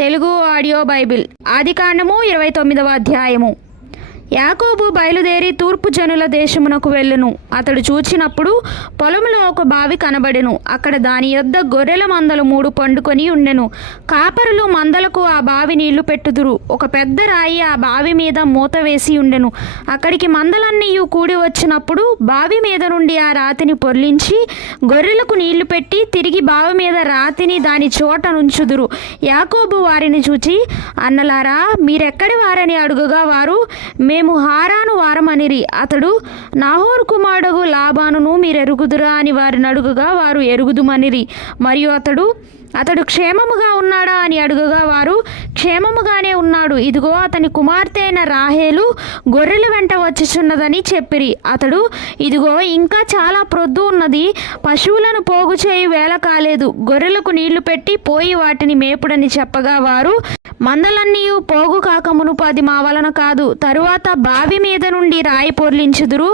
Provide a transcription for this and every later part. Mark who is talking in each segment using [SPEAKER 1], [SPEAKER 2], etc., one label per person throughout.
[SPEAKER 1] Telugu audio Bible. ఆదికాండము ఇరవై తొమ్మిదవ అధ్యాయము. యాకోబు బయలుదేరి తూర్పు జనుల దేశమునకు వెళ్ళును. అతడు చూచినప్పుడు పొలంలో ఒక బావి కనబడెను. అక్కడ దాని యొద్ద గొర్రెల మందలు మూడు పండుకొని ఉండెను. కాపరులు మందలకు ఆ బావి నీళ్ళు పెట్టుదురు. ఒక పెద్ద రాయి ఆ బావి మీద మూత వేసి ఉండెను. అక్కడికి మందలన్నీ కూడి వచ్చినప్పుడు బావి మీద నుండి ఆ రాతిని పొర్లించి గొర్రెలకు నీళ్ళు పెట్టి తిరిగి బావి మీద రాతిని దాని చోట నుంచుదురు. యాకోబు వారిని చూచి అన్నలారా మీరెక్కడి వారని అడుగుగా వారు? మేము హారాను వారమనిరి. అతడు నాహోరు కుమారుడు లాబానును మీరెరుగుదురా అని వారిని అడుగుగా వారు ఎరుగుదుమనిరి. మరియు అతడు అతడు క్షేమముగా ఉన్నాడా అని అడుగుగా వారు క్షేమముగానే ఉన్నాడు. ఇదిగో అతని కుమార్తె అయిన రాహేలు గొర్రెల వెంట వచ్చుచున్నదని చెప్పిరి. అతడు ఇదిగో ఇంకా చాలా ప్రొద్దు ఉన్నది పశువులను పోగు చేయి వేళ కాలేదు. గొర్రెలకు నీళ్ళు పెట్టి పోయి వాటిని మేపుడని చెప్పగా వారు మందలన్నీ పోగు కాక మునుపు అది మా వలన కాదు. తరువాత బావి మీద నుండి రాయి పొర్లించుదురు.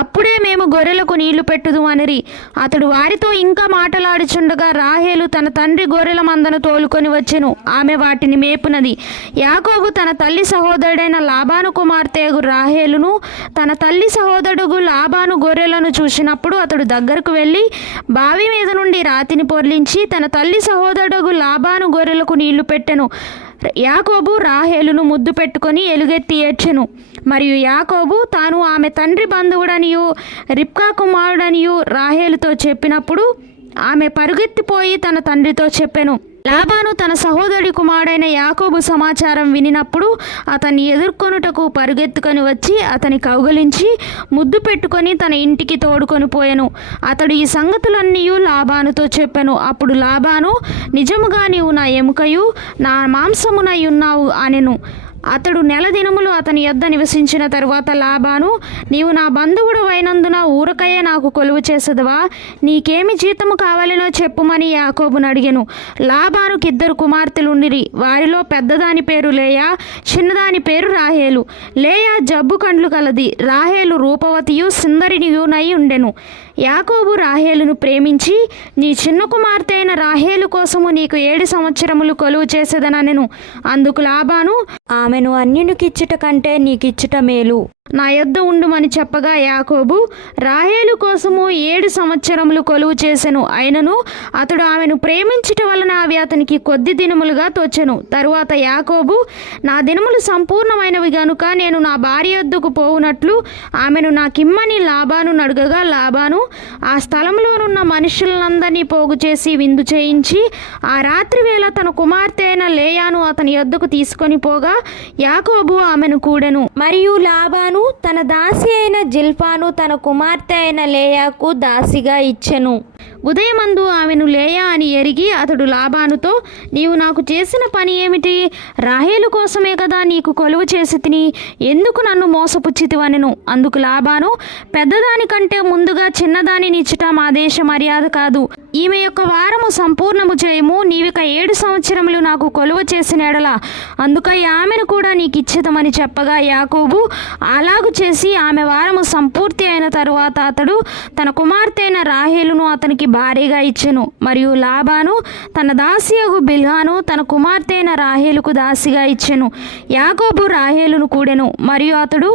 [SPEAKER 1] అప్పుడే మేము గొర్రెలకు నీళ్ళు పెట్టుదు అనిరి. అతడు వారితో ఇంకా మాటలాడుచుండగా రాహేలు తన తండ్రి గొర్రెల మందను తోలుకొని వచ్చెను. ఆమె వాటిని మేపునది. యాకోబు తన తల్లి సహోదరుడైన లాభాను కుమార్తె రాహేలును తన తల్లి సహోదరుడు లాభాను గొర్రెలను చూసినప్పుడు అతడు దగ్గర దగ్గరకు వెళ్ళి బావి మీద నుండి రాతిని పొర్లించి తన తల్లి సహోదరుడు లాభాను గొర్రెలకు నీళ్ళు పెట్టెను. యాకోబు రాహేలును ముద్దు పెట్టుకొని ఎలుగెత్తి ఏడ్చెను. మరియు యాకోబు తాను ఆమె తండ్రి బంధువుడనియు రిప్కా కుమారుడనియు రాహేలుతో చెప్పినప్పుడు ఆమె పరుగెత్తిపోయి తన తండ్రితో చెప్పెను. లాబాను తన సహోదరి కుమారుడైన యాకోబు సమాచారం వినినప్పుడు అతన్ని ఎదుర్కొనుటకు పరుగెత్తుకొని వచ్చి అతని కౌగలించి ముద్దు పెట్టుకొని తన ఇంటికి తోడుకొని పోయాను. అతడు ఈ సంగతులన్నీ లాబానుతో చెప్పాను. అప్పుడు లాబాను నిజముగా నీవు నా ఎముకయు నా మాంసమునై ఉన్నావు అనెను. అతడు నెల దినములు అతని యొద్ద నివసించిన తరువాత లాభాను నీవు నా బంధువుడు అయినందున ఊరకయే నాకు కొలువు చేసదవా? నీకేమి జీతము కావాలనో చెప్పుమని యాకోబును అడిగను. లాభానుకి ఇద్దరు కుమార్తెలుండిరి. వారిలో పెద్దదాని పేరు లేయా చిన్నదాని పేరు రాహేలు. లేయా జబ్బు కండ్లు కలది. రాహేలు రూపవతియు సుందరినియునై ఉండెను. యాకోబు రాహేలును ప్రేమించి నీ చిన్న కుమార్తె అయిన రాహేలు కోసము నీకు ఏడు సంవత్సరములు కొలువు చేసేదనను అందుకు లాభాను ఆమెను అన్యునికిచ్చుట కంటే నీకిచ్చుట మేలు. నా యొద్ద ఉండుమని చెప్పగా యాకోబు రాహేలు కోసము ఏడు సంవత్సరములు కొలువు చేసెను. అయినను అతడు ఆమెను ప్రేమించుట వలన అవి అతనికి కొద్ది దినములుగా తోచెను. తరువాత యాకోబు నా దినములు సంపూర్ణమైనవి గనుక నేను నా భార్య యొద్దకు పోవునట్లు ఆమెను నాకిమ్మని లాభాను నడుగగా లాభాను ఆ స్థలంలోనున్న మనుషులందరినీ పోగు చేసి విందు చేయించి ఆ రాత్రి వేళ తన కుమార్తె అయిన లేయాను అతని యొద్దకు తీసుకొని పోగా యాకోబు ఆమెను కూడెను. మరియు లాబాను తన దాసి అయిన జిల్పాను తన కుమార్తె అయిన లేయాకు దాసిగా ఇచ్చెను. ఉదయమందు ఆమెను లేయా అని ఎరిగి అతడు లాభానుతో నీవు నాకు చేసిన పని ఏమిటి? రాహేలు కోసమే కదా నీకు కొలువు చేసి తిని ఎందుకు నన్ను మోసపుచ్చితివనెను అందుకు లాభాను పెద్దదానికంటే ముందుగా చిన్నదానిని ఇచ్చుట మా దేశ మర్యాద కాదు. ఈమె యొక్క వారము సంపూర్ణము చేయము నీవిక ఏడు సంవత్సరములు నాకు కొలువ చేసిన ఎడల. అందుకై ఆమెను కూడా నీకు ఇచ్చితమని చెప్పగా యాకోబు అలాగు చేసి ఆమె వారము సంపూర్తి అయిన తరువాత అతడు తన కుమార్తె అయిన రాహేలును అతనికి భారీగా ఇచ్చెను. మరియు లాబాను తన దాసియగు బిల్హాను తన కుమార్తె అయిన రాహేలుకు దాసిగా ఇచ్చెను. యాకోబు రాహేలును కూడెను. మరియు అతడు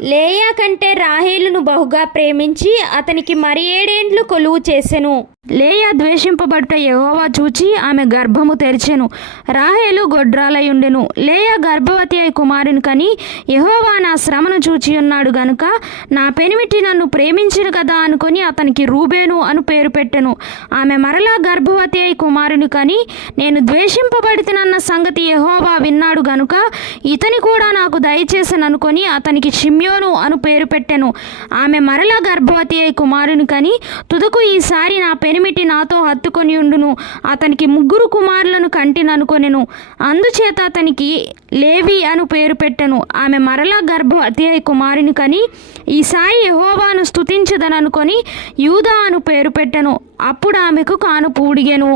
[SPEAKER 1] లేయా కంటే రాహేలును బహుగా ప్రేమించి అతనికి మరి ఏడేండ్లు కొలువు చేసెను. లేయా ద్వేషింపబడుట యహోవా చూచి ఆమె గర్భము తెరిచెను. రాహేలు గొడ్రాలయుండెను లేయా గర్భవతి అయి కుమారుని కని యహోవా నా శ్రమను చూచి ఉన్నాడు గనుక నా పెనిమిటి నన్ను ప్రేమించిన కదా అనుకొని అతనికి రూబేను అను పేరు పెట్టెను. ఆమె మరలా గర్భవతి అయి కుమారుని కని నేను ద్వేషింపబడితేనన్న సంగతి యహోవా విన్నాడు గనుక ఇతని కూడా నాకు దయచేసననుకొని అతనికి షిమ్యోను అను పేరు పెట్టెను. ఆమె మరలా గర్భవతి అయి కుమారుని కని తుదకు ఈసారి నా పెనిమిటి నాతో హత్తుకొని ఉండును. అతనికి ముగ్గురు కుమారులను కంటిననుకొనెను. అందుచేత అతనికి లేవి అను పేరు పెట్టెను. ఆమె మరలా గర్భవతి అయి కుమారుని కని ఈసారి యహోవాను స్థుతించదననుకొని యూదా అను పేరు పెట్టెను. అప్పుడు ఆమెకు కానుపు ఉడిగెను